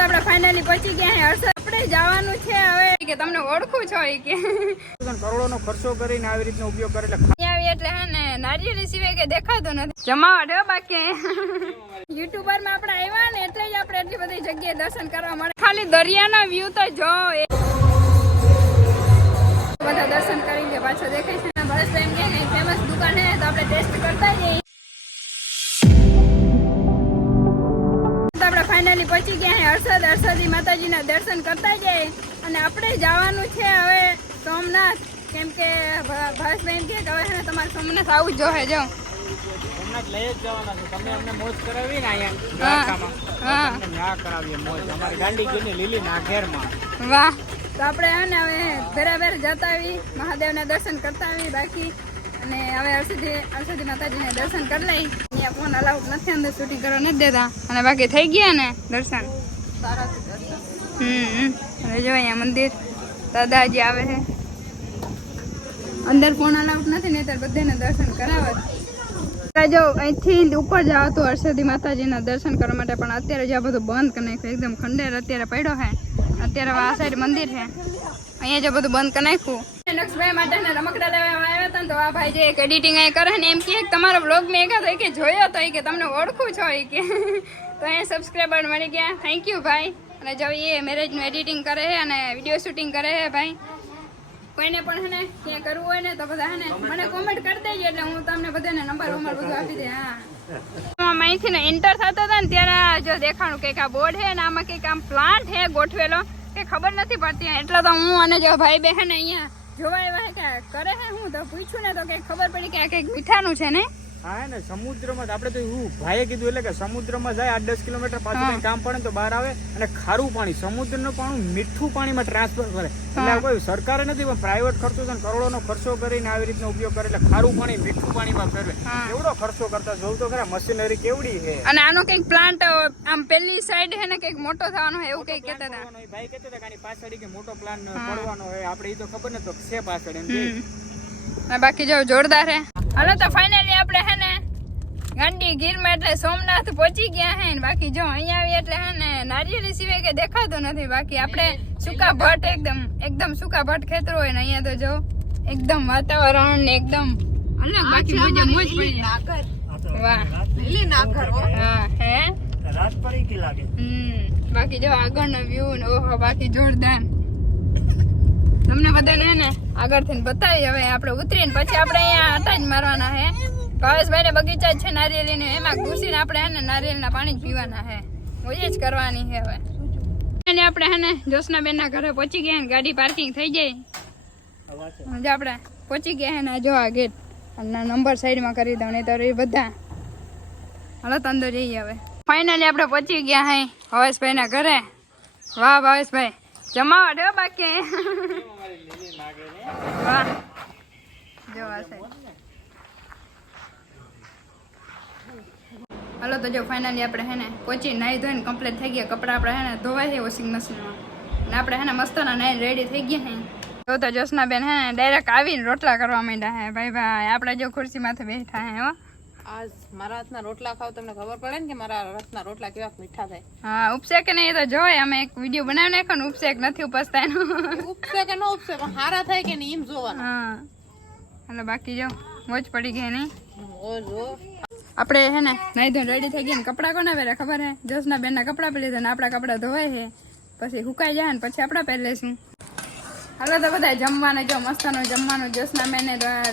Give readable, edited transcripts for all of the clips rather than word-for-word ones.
આપણે ફાઇનલી પહોંચી ગયા હે હર્ષદ. આપણે જવાનું છે હવે કે તમને ઓળખું છો કે કરોડોનો ખર્ચો કરીને આવી રીતનો ઉપયોગ કરે એટલે હે ને નારિયેળ સિવાય કે દેખાતું નથી. જમાવટ હે બાકી યુટ્યુબર માં આપણે આવ્યા ને એટલે જ આપણે એટલી બધી જગ્યાએ દર્શન કરવા મળે. ખાલી દરિયાના વ્યૂ તો જો બધા દર્શન કરી લે. પાછો દેખાય છે ને બસ એમ કે ફેમસ દુકાન હે તો આપણે ટેસ્ટ કરતા જઈએ. આપણે ફાઇનલી પહોંચી ગયા હે હર્ષદ. હર્ષદી માતાજીના દર્શન કરતા જઈએ અને આપણે જવાનું છે હવે સોમનાથ. કેમ કે ભાવેશભાઈ એમ કે હવે છે ને તમારે સોમનાથ આવું જ જોહે. જો સોમનાથ લઈ જ જવાના છે. તમે અમને મોજ કરાવી ને અહીંયા ન્યા કરાવીએ મોજ. અમારી ગાંડી ગઈ લીલી ના ઘેરમાં. વાહ. તો આપણે હે ને હવે બરાબર જતા આવી મહાદેવના દર્શન કરતા આવી બાકી. અને હવે હર્ષદી માતાજીને દર્શન કરી લઈ. અહીંયા ફોન અલાઉડ નથી, અંદર શૂટિંગ કરવા નથી દેતા. અને બાકી થઈ ગયા ને દર્શન. હવે જો અહીંયા મંદિર દાદાજી આવે છે. અંદર ફોન અલાઉડ નથી ને ત્યારે બધાને દર્શન કરાવે. જો અહીંથી ઉપર જાવ તો હર્ષદી માતાજીના દર્શન કરવા માટે, પણ અત્યારે જ્યાં બધું બંધ કરી નાખ્યું. એકદમ ખંડેર અત્યારે પડ્યો છે. અત્યારે આ સાઈડ મંદિર છે, અહીંયા જો બધું બંધ કરી નાખ્યું. નક્ષભાઈ માટે રમકડા લેવા આવ્યા હતા તો આ ભાઈ જે એક એડિટિંગ અહીં કરે ને એમ કે તમારો બ્લોગ મેં એકા કે જોયો તો કે તમને ઓળખું છો કે તો અહીંયા સબસ્ક્રાઈબર મળી ગયા. થેન્ક યુ ભાઈ. અને જો એ મેરેજનું એડિટિંગ કરે છે અને વિડીયો શૂટિંગ કરે છે ભાઈ. કોઈને પણ હે ને ક્યાં કરવું હોય ને તો બધા હે ને મને કોમેન્ટ કરી દેજો એટલે હું તમને બધાને નંબર બધું આપી દે. હા અહીંથી ને એન્ટર થતા હતા ને ત્યારે જો દેખાણું કંઈક આ બોર્ડ છે ને આમાં કંઈક આમ પ્લાન્ટ છે ગોઠવેલો કે ખબર નથી પડતી. એટલે તો હું અને જો ભાઈ બહેન અહીંયા જોવા આવ્યા કે કરે છે હું તો પૂછ્યું ને તો કંઈક ખબર પડી કે આ કંઈક મીઠાનું છે ને. હા ને સમુદ્રમાં આપણે તો એવું ભાઈએ કીધું એટલે કે સમુદ્રમાં જાય 8-10 કિલોમીટર પાછું કામ પડે તો બહાર આવે અને ખારું પાણી સમુદ્રનું પાણી મીઠું પાણીમાં ટ્રાન્સફર કરે. એટલે કોઈ સરકારે નથી પણ પ્રાઇવેટ ખર્ચો છે, કરોડોનો ખર્ચો કરીને આવી રીતનો ઉપયોગ કરે. એટલે ખારું પાણી મીઠું પાણીમાં ફેરવે. એવડો ખર્ચો કરતા જોઉં તો ખરા મશીનરી કેવડી છે. અને આનો કંઈક પ્લાન્ટ આમ પેલી સાઈડ છે ને કંઈક મોટો થવાનો હોય એવું કંઈક કહેતા હતા ભાઈ. કહેતા હતા કે પાછળ કે મોટો પ્લાન પડવાનો હોય. આપણે એ તો ખબર નથી તો છે પાછળ એમ. બાકી જો જોરદાર છે. હાલો તો ફાઇનલી આપણે હે ને ગાંડી ગીરમાં એટલે સોમનાથ પહોંચી ગયા હે. બાકી જો અહીંયા આવી એટલે હે ને નારિયેળી સિવાય કે દેખાતું નથી. બાકી આપણે સૂકા ભટ્ટ એકદમ સૂકા ભટ્ટ ખેતરો હોય ને અહીંયા તો જો એકદમ વાતાવરણ ને એકદમ અલગ. બાકી મોજ પડી જાય. વાહ લીલી નાગર. હા હે રાત પડી કે લાગે. બાકી જો આગળનો વ્યૂ ને ઓહો બાકી જોરદાર. તમને બધાને હે ને આગળથી બતાવી. હવે આપણે ઉતરીને પછી આપણે અહીંયા આટા જ મારવાના હે. ભાવેશભાઈ ને બગીચા છે નારિયેળી ને એમાં ઘૂસીને આપણે હે ને નારિયેળના પાણી જ પીવાના હે. મોજ જ કરવાની છે હવે. અને આપણે હે ને જોશનાબેન ના ઘરે પહોંચી ગયા ને ગાડી પાર્કિંગ થઈ જાય. આપણે પહોંચી ગયા હે ને જો આ ગેટ અને નંબર સાઈડમાં કરી દઉં નહીં તો એ બધા હાલો તો અંદર જઈએ. હવે ફાઇનલી આપણે પહોંચી ગયા હે ભાવેશભાઈ ના ઘરે. વાહ ભાવેશભાઈ જમાવટ હે બાકી. વાહ જો આ સાઈડ. હાલો તો જો ફાઇનલી આપણે હે ને પહોંચી નાહી ધોઈને કમ્પ્લીટ થઈ ગયા. કપડાં આપણે હે ને ધોવાય છે વોશિંગ મશીનમાં અને આપણે હે ને મસ્તના નાઈ રેડી થઈ ગયા હે. તો જોશનાબેન હે ને ડાયરેક્ટ આવીને રોટલા કરવા માંડ્યા હે. ભાઈ આપણે જો ખુરશી માથે બેઠા હે. હો આજ મારા હાથના રોટલા ખાવ તમને ખબર પડે ને કે મારા હાથના રોટલા કેવા મીઠા થાય. હા ઉપસે કે નહીં એ તો જોય. અમે એક વિડીયો બનાવી નાખ્યો ને ઉપસે નથી ઉપસતા એનો. ઉપસે કે ન ઉપસે પણ હારા થાય કે નહીં એમ જોવાનું. હા હાલો બાકી જો મોજ પડી ગઈ નહીં. ઓહો આપણે હે ને નાઈ ધોઈને રેડી થઈ ગયા ને કપડાં કોના પહેરે ખબર હે? જોશનાબેન ના કપડાં પહેરી દે ને આપણા કપડાં ધોવાય છે પછી સુકાઈ જાય ને પછી આપણા પહેરી લઈશું. હાલો તો બધા જમવાને જો મસ્તનું જમવાનું જોશનાબેન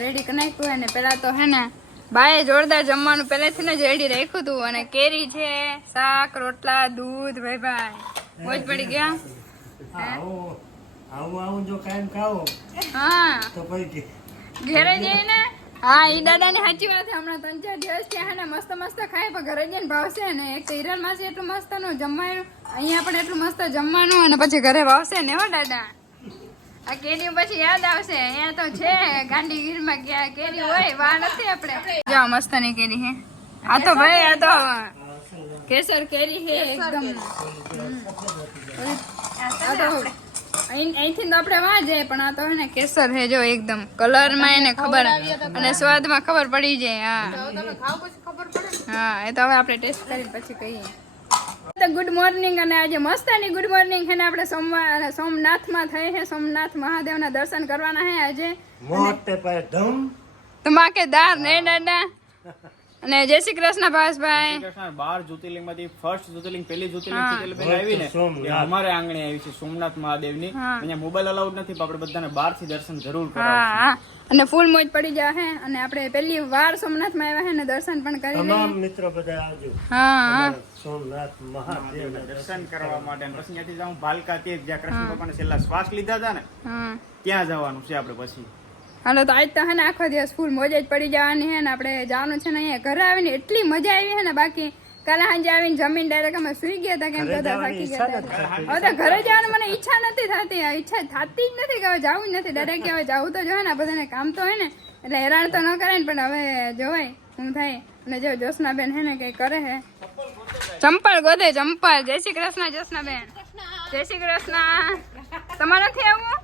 રેડી કરી નાખ્યું હોય ને. પેલા તો હે ને બાએ જોરદાર જમવાનું પહેલેથી ને જ રેડી રાખ્યું હતું. અને કેરી છે, શાક, રોટલા, દૂધ. ભાઈ મોજ પડી ગયા. હા ઘરે જઈને હા એ દાદા ની સાચી વાત છે. હમણાં 3-4 દિવસ ત્યાં ને મસ્ત ખાય પણ ઘરે જઈને ભાવશે ને. એક તો હિરલ માસી એટલું મસ્ત નું જમવાનું, અહીંયા પણ એટલું મસ્ત જમવાનું અને પછી ઘરે ભાવશે ને. હો દાદા આ કેરી પછી યાદ આવશે. અહીંયા તો છે ગાંડી ગીરમાં ક્યાં કેરી હોય વા નથી. આપણે જો મસ્ત ની કેરી હે. આ તો ભાઈ આ તો કેસર કેરી છે એકદમ. અહીંથી તો આપણે વાં જાય પણ આ તો હે ને કેસર હે જો એકદમ કલર માં એને ખબર અને સ્વાદ માં ખબર પડી જાય. હા હા એ તો હવે આપણે ટેસ્ટ કરીને પછી કહીએ. ગુડ મોર્નિંગ અને આજે મસ્તાની ગુડ મોર્નિંગ છે ને આપણે સોમનાથમાં થઈ છે સોમનાથ મહાદેવના દર્શન કરવાના છે આજે મોટે પર ધમ ધમાકેદાર ને દાદા અને જય શ્રી કૃષ્ણ ભાસભાઈ 12 જ્યોતિર્લિંગમાંથી ફર્સ્ટ જ્યોતિર્લિંગ પહેલી જ્યોતિર્લિંગ આવી ને એ અમારે આંગણે આવી છે સોમનાથ મહાદેવની. અહીંયા મોબાઈલ અલાઉડ નથી પણ આપણે બધાને બહારથી દર્શન જરૂર કરાવશું. હા અને ફૂલ મોજ પડી જશે અને આપણે પહેલી વાર સોમનાથમાં આવ્યા છે ને દર્શન પણ કરી તમામ મિત્રો બધા આવજો હા સોમનાથ મહાદેવ દર્શન કરવા માટે અને પછી ત્યાંથી જાઉં ભાલકા તીર્થ જ્યાં કૃષ્ણ ભગવાને છેલ્લા શ્વાસ લીધા હતા ને હા ત્યાં જવાનું છે આપણે પછી. હાલો તો આજ તો હે ને આખો દિવસ ફૂલ મોજ જ પડી જવાની હે ને આપણે જવાનું છે ને અહીંયા ઘરે આવીને એટલી મજા આવી છે ને બાકી કાલે સાંજે આવીને જમીન ડાયરેક્ટ અમે સુઈ ગયા હતા કેમ બધા થાકી ગયા હતા. હવે તો ઘરે જવાની મને ઈચ્છા નથી થતી ઈચ્છા થતી જ નથી કે હવે જવું જ નથી ડાયરેક્ટ હવે જવું તો જોઈએ ને બધાને કામ તો હોય ને એટલે હેરાન તો ન કરાય ને પણ હવે જોવાય શું થાય અને જો જ્યોત્સનાબેન હે ને કઈ કરે હે ચંપલ ગોદે ચંપલ. જય શ્રી કૃષ્ણ જ્યોત્સનાબેન. જય શ્રી કૃષ્ણ. તમારે નથી આવવું?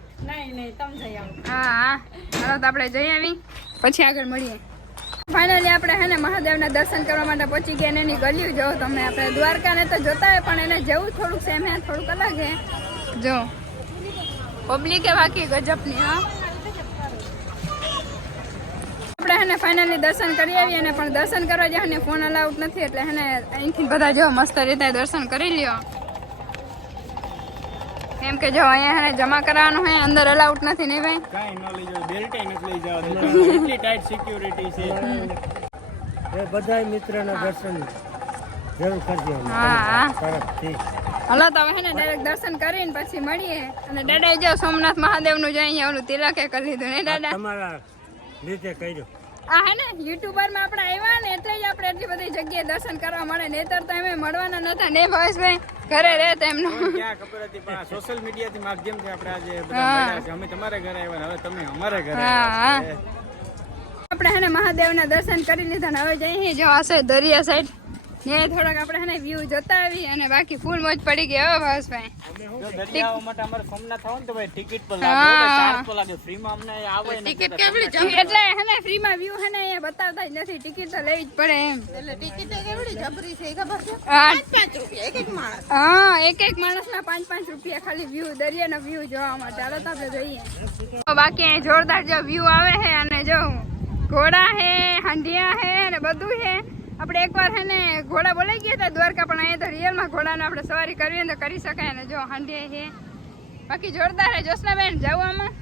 હા હા ચાલો તો આપણે જઈ આવી પછી આગળ મળીએ. ફાઇનલી આપણે હે ને મહાદેવના દર્શન કરવા માટે પહોંચી ગયા ને એની ગલીઓ જો તમે આપણે દ્વારકાને તો જોતા હોય પણ એને જેવું થોડુંક સેમ હે થોડુંક અલગ હે જો પબ્લિક એ બાકી ગજબની હા. આપણે હે ને ફાઇનલી દર્શન કરી આવીએ ને પણ દર્શન કરવા જાય ને ફોન અલાઉડ નથી એટલે હે ને અહીંથી બધા જો મસ્ત રીતે દર્શન કરી લ્યો કેમ કે જો અહીંયા હે જમા કરાવવાનું હોય અંદર અલાઉડ નથી ને ભાઈ કાંઈ ન લઈ જાવ બેલ્ટ નથી લઈ જાવ એટલી ટાઈટ સિક્યુરિટી છે. એ બધા મિત્રોના દર્શન જરૂર કરજો હા તરફથી. હલો તો હવે હે ને ડાયરેક્ટ દર્શન કરીને પછી મળીએ અને દાદાએ જો સોમનાથ મહાદેવનું જો અહીંયા ઓલું તિલકે કરી લીધું ને દાદા તમારા લીધે કર્યો આ હે ને યુટ્યુબર માં આપણે આવ્યા ને એટલે જ આપણે એટલી બધી જગ્યાએ દર્શન કરવા મળે નહીતર તો એમ મળવાના નતા ને ભાવેશભાઈ ઘરે રહે એમનું ક્યાં ખબર હતી પણ આ સોશિયલ મીડિયા થી માધ્યમથી આપણે આજે બધા મળ્યા છે. અમે તમારા ઘરે આવ્યા હવે તમે અમારા ઘરે આવ્યા છે. આપણે હે ને મહાદેવના દર્શન કરી લીધા ને હવે જઈએ જો આ સાઈડ દરિયા સાઈડ ને થોડાક આપણે હે ને વ્યૂ જોતા આવી અને બાકી ફૂલ મોજ પડી ગઈ હવે ભાવેશભાઈ. જો દરિયા માટે અમારે સોમનાથ આવો ને તો ભાઈ ટિકિટ પર લાગે ચાર્જ પર લાગે ફ્રીમાં અમને આવે ને ટિકિટ કેવડી એટલે હે ને ફ્રીમાં વ્યૂ હે ને અહીંયા બતાવતા જ નથી ટિકિટ તો લેવી જ પડે એમ. એટલે ટિકિટ કેવડી જબરી છે એ ખબર છે હા 5 રૂપિયા એક એક માણસ. હા એક માણસના 5 રૂપિયા ખાલી વ્યૂ દરિયાનો વ્યૂ જોવા માટે. ચાલો તો આપણે જોઈએ બાકી અહીં જોરદાર જો વ્યૂ આવે છે અને જો ઘોડા હે હાંડિયા હે અને બધું છે. આપણે એકવાર છે ને ઘોડા બોલાઈ ગયા હતા દ્વારકા પણ અહીંયા તો રિયલમાં ઘોડાને આપણે સવારી કરવી હોય તો કરી શકાય ને જો હાંડિયા છે બાકી જોરદાર છે. જ્યોત્સનાબેન જવું આમાં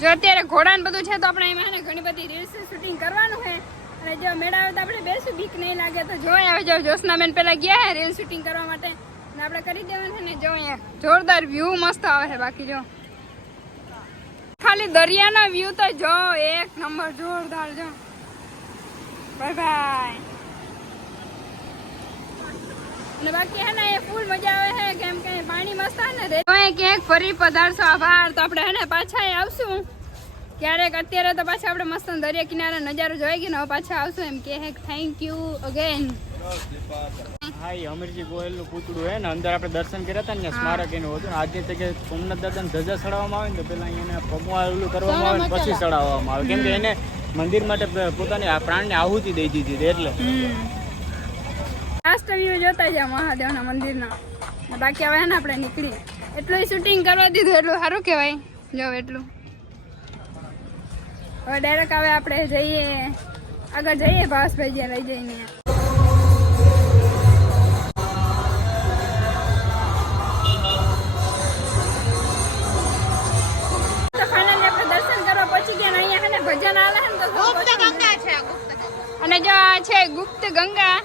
જો અત્યારે ઘોડા ને બધું છે તો આપણે એમાં ઘણી બધી રીલ્સ શૂટિંગ કરવાનું છે અને જો મેળા આવે તો આપણે બેસું બીક નહીં લાગે તો જોઈ આવે જો જ્યોત્સનાબેન પેલા ગયા હે રીલ શૂટિંગ કરવા માટે ને આપણે કરી દેવાનું છે ને જો અહીંયા જોરદાર વ્યૂ મસ્ત આવે છે. બાકી જો ખાલી દરિયાના વ્યૂ તો જો એક નંબર જોરદાર જો બાય બાય. અને બાકી હે ને એ ફૂલ મજા આવે છે કેમ કે પાણી મસ્ત હે ને ક્યાંક ફરી પધારશો આભાર તો આપણે હે ને પાછા આવશું ક્યારેક. અત્યારે તો પાછા આપણે મસ્ત દરિયા કિનારે નજારો જોઈ ગયો ને હવે પાછા આવશું એમ કે થેન્ક યુ અગેન. હા એ અમીરજી ગોયલ નું પૂતળું હે ને અંદર આપણે દર્શન કર્યા હતા ને સ્મારક એનું હતું ને આજે કે સોમનાથ દાદાને ધજા ચડાવવામાં આવે ને તો પેલા એને પગમાં ઓલું કરવામાં આવે ને પછી ચડાવવામાં આવે કેમ કે એને મંદિર માટે પોતાની પ્રાણની આહુતિ દઈ દીધી હતી એટલે લાસ્ટ વ્યૂ જોતા જાય મહાદેવના મંદિરના. બાકી હવે ને આપણે નીકળી એટલું શૂટિંગ કરવા દીધું એટલું સારું કહેવાય જો એટલું. હવે ડાયરેક્ટ હવે આપણે જઈએ આગળ જઈએ ભાવેશભાઈ જ્યાં લઈ જઈને ભજન આવે ને તો અને જો આ છે ગુપ્ત ગંગા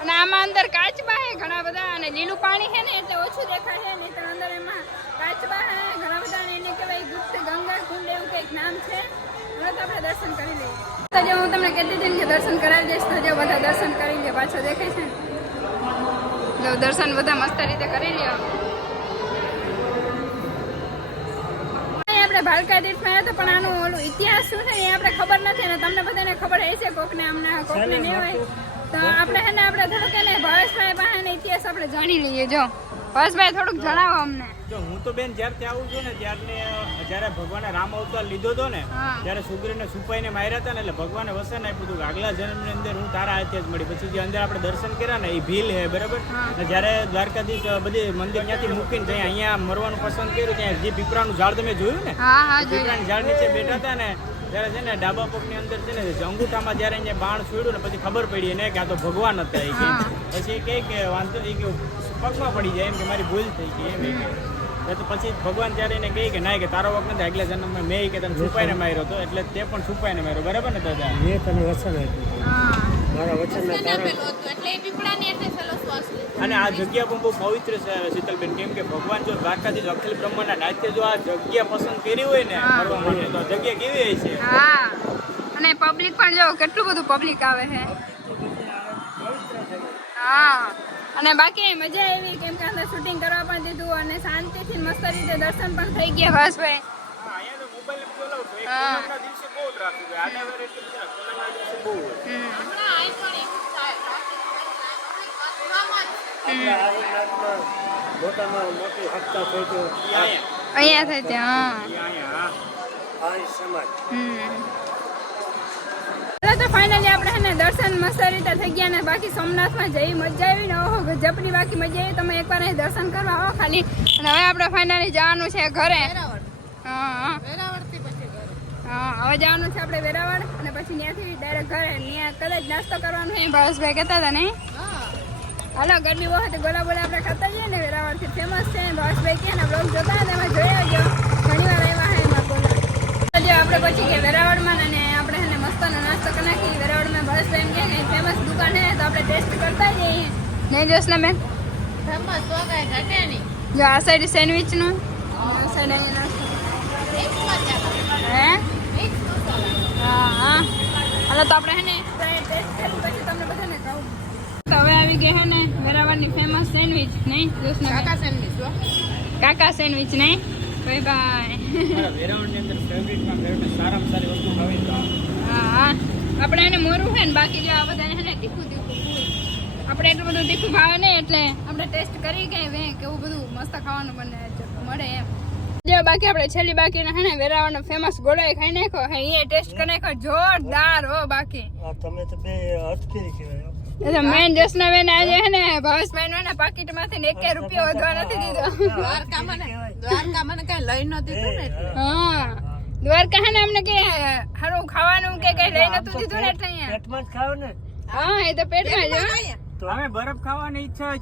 અને આમાં અંદર કાચબા હે ઘણા બધા અને લીલું પાણી છે ને એટલે ઓછું દેખાય છે નહીં તો અંદર એમાં કાચબા હે ઘણા બધા ને એને કહેવાય ગુપ્ત ગંગા કુંડ એવું કંઈક નામ છે. હવે તો આપણે દર્શન કરી લઈએ તો જો હું તમને કહેતી હતી કે દર્શન કરાવી દઈશ તો જો બધા દર્શન કરી લે પાછો દેખાય છે જો દર્શન બધા મસ્ત રીતે કરી લ્યો. આપણે ભાલકા તીર્થમાં આવ્યા તો પણ આનું ઓલું ઇતિહાસ શું છે એ આપણે ખબર નથી ને તમને બધાને ખબર હશે કોકને અમને કોકને નહીં હોય તો આપણે હે ને આપણે થોડુંક એને ભાવેશભાઈ પાસે ઇતિહાસ આપણે જાણી લઈએ. જો બસ ભાઈ થોડુંક જણાવો અમને. જો હું તો બેન જ્યારથી આવું છું ને જ્યારે ભગવાને રામ અવતાર લીધો હતો ને હા. ત્યારે સુગ્રીવને સુપાઈને માર્યા હતા ને એટલે ભગવાને વસન આપ્યું હતું કે આગલા જન્મની અંદર હું તારા હાથે જ મળી. પછી જે અંદર આપણે દર્શન કર્યા ને એ ભીલ હે બરાબર. અને જ્યારે દ્વારકાધીશ બધી મંદિર ત્યાંથી મૂકીને ત્યાં અહીંયા મરવાનું પસંદ કર્યું ત્યાં જે પીપળાનું ઝાડ તમે જોયું ને હા હા જોયું. પીપળાની ઝાડ નીચે બેઠા હતા ને ત્યારે છે ને ડાબા પગની અંદર છે ને અંગૂઠામાં જ્યારે અહીંયા બાણ છોડ્યું ને પછી ખબર પડી એને કે આ તો ભગવાન હતા એ કે. પછી એ કહે કે વાંધો એ કે પગમાં પડી જાય એમ કે મારી ભૂલ થઈ ગઈ એમ એ કહે. તો પછી ભગવાન ત્યારે એને કહે કે ના કે તારો વખત નથી આગલા જન્મમાં મેં કે તને છુપાઈને માર્યો હતો એટલે તે પણ છુપાઈને માર્યો બરાબર ને દાદા. મેં તને વચન આપ્યું હા. મારા વચનના તારા આપેલું હતું એટલે એ પીપળાની એટલે છેલ્લો શ્વાસ લે. અને આ જગ્યા પણ બહુ પવિત્ર છે શીતલબેન કેમ કે ભગવાન જો દ્વારકાધીશ અખિલ બ્રહ્માંડના નાથે જો આ જગ્યા પસંદ કરી હોય ને ફરવા માટે તો આ જગ્યા કેવી હોય છે. હા અને પબ્લિક પણ જો કેટલું બધું પબ્લિક આવે છે. હા અને બાકી મજા આવી કેમ કે અંદર શૂટિંગ કરવા પણ દીધું અને શાંતિથી મસ્ત રીતે દર્શન પણ થઈ ગયા હર્ષભાઈ. હા, અહીંયા તો મોબાઈલ બોલાવું તો એક પૂનમના દિવસે બહુ ટ્રાફિક હોય. આડા વાર એટલું છે ને, પૂનમના દિવસે બહુ હોય. હમણાં આઈ પણ એવું થાય ટ્રાફિક આપણે આદિનાથમાં મોટામાં મોટી હપ્તા થઈ તો ઈ અહીંયા. અહીંયા થઈ ત્યાં. ઈ અહીંયા, હા. આર્ય સમાજ તો ફાઇનલી આપણે હે ને દર્શન મસ્ત રીતે થઈ ગયા ને બાકી સોમનાથમાં જઈ મજા આવી ને ઓહો ગજબની બાકી મજા આવી. તમે એકવાર અહીં દર્શન કરવા આવો ખાલી. અને હવે આપણે ફાઇનલી જવાનું છે ઘરે. વેરાવળ હા વેરાવળથી પછી ઘરે. હા હવે જવાનું છે આપણે વેરાવળ અને પછી ત્યાંથી ડાયરેક્ટ ઘરે. ત્યાં કદાચ નાસ્તો કરવાનો છે ભાવેશભાઈ કહેતા હતા નહીં. હા હાલો ગરમી બહુ હતી ગોલા બોલા આપણે ખાતા જઈએ ને વેરાવળથી ફેમસ છે ભાવેશભાઈ કે ને બ્લોગ જોતા હતા એમાં જોઈ આવજો. ઘણી વાર આવ્યા હે એમાં બોલા. જો આપણે પછી ગયા વેરાવળમાં અને આપણે એને મસ્તનો નાસ્તો કરી નાખી. વેરાવળમાં ભાવેશભાઈ એમ કે ફેમસ દુકાન હે તો આપણે ટેસ્ટ કરતા જઈએ નહીં જોશના બેન. ધમ્મા સો કાંઈ ઘટે નહીં. જો આ સાઈડ સેન્ડવિચનું આ સાઈડ અહીંયા નાસ્તો મિક્સમાં ચાલે. હે મિક્સ મસાલા. હા હા હાલો તો આપણે હે ને ટેસ્ટ કરી પછી તમને બધાને કહું. તો હવે આવી ગઈ હે ને વેરાવળની ફેમસ સેન્ડવિચ નહીં જોશના કાકા સેન્ડવીચ હો. કાકા સેન્ડવિચ નહીં બાય બાય. મારા વેરાવળની અંદર ફેવરિટમાં ફેવરિટ સારામાં સારી વસ્તુ ખાવી તો હા આપણે એને મોરું છે ને બાકી જો આ બધા છે ને તીખું તીખું આપણે એટલું બધું તીખું ભાવે નહીં એટલે આપણે ટેસ્ટ કરી કે કેવું બધું મસ્ત ખાવાનું બને મળે એમ. જો બાકી આપણે છેલ્લી બાકી હે ને વેરાવળનો ફેમસ ગોળો ખાઈ નાખો હે એ ટેસ્ટ કરી નાખો જોરદાર હો. બાકી આ તમે તો બે અટકેરી કહેવાય એ તો મેન જસના બેન આજે હે ને ભાવેશભાઈ નો પાકીટમાંથી ને 1 રૂપિયો વધવા નથી દીધો. દ્વારકામાં કઈ લઈ નતું દીધું ને એટલે. હા દ્વારકા હે ને અમને કે હારું ખાવાનું કે કઈ લઈ નતું દીધું ને એટલે અહીંયા. પેટમાં જ ખાવ ને હા એ તો પેટમાં જ હો. તો અમે બરફ ખાવાની ઈચ્છા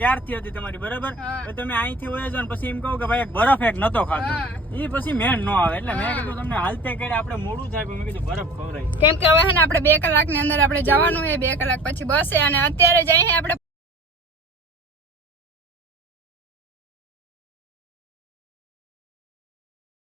ક્યારથી હતી તમારી બરાબર. હા. તો તમે અહીંથી વયા જાઓ ને પછી એમ કહો કે ભાઈ એક બરફ એક નતો ખાતો હા. એ પછી મેળ ન આવે એટલે મેં કીધું તમને હાલતે કરે આપણે મોડું થાય પણ મેં કીધું બરફ ખવડાવી. કેમ કે હવે હે ને આપણે 2 કલાકની અંદર આપણે જવાનું છે 2 કલાક પછી બસ છે અને અત્યારે જઈએ આપણે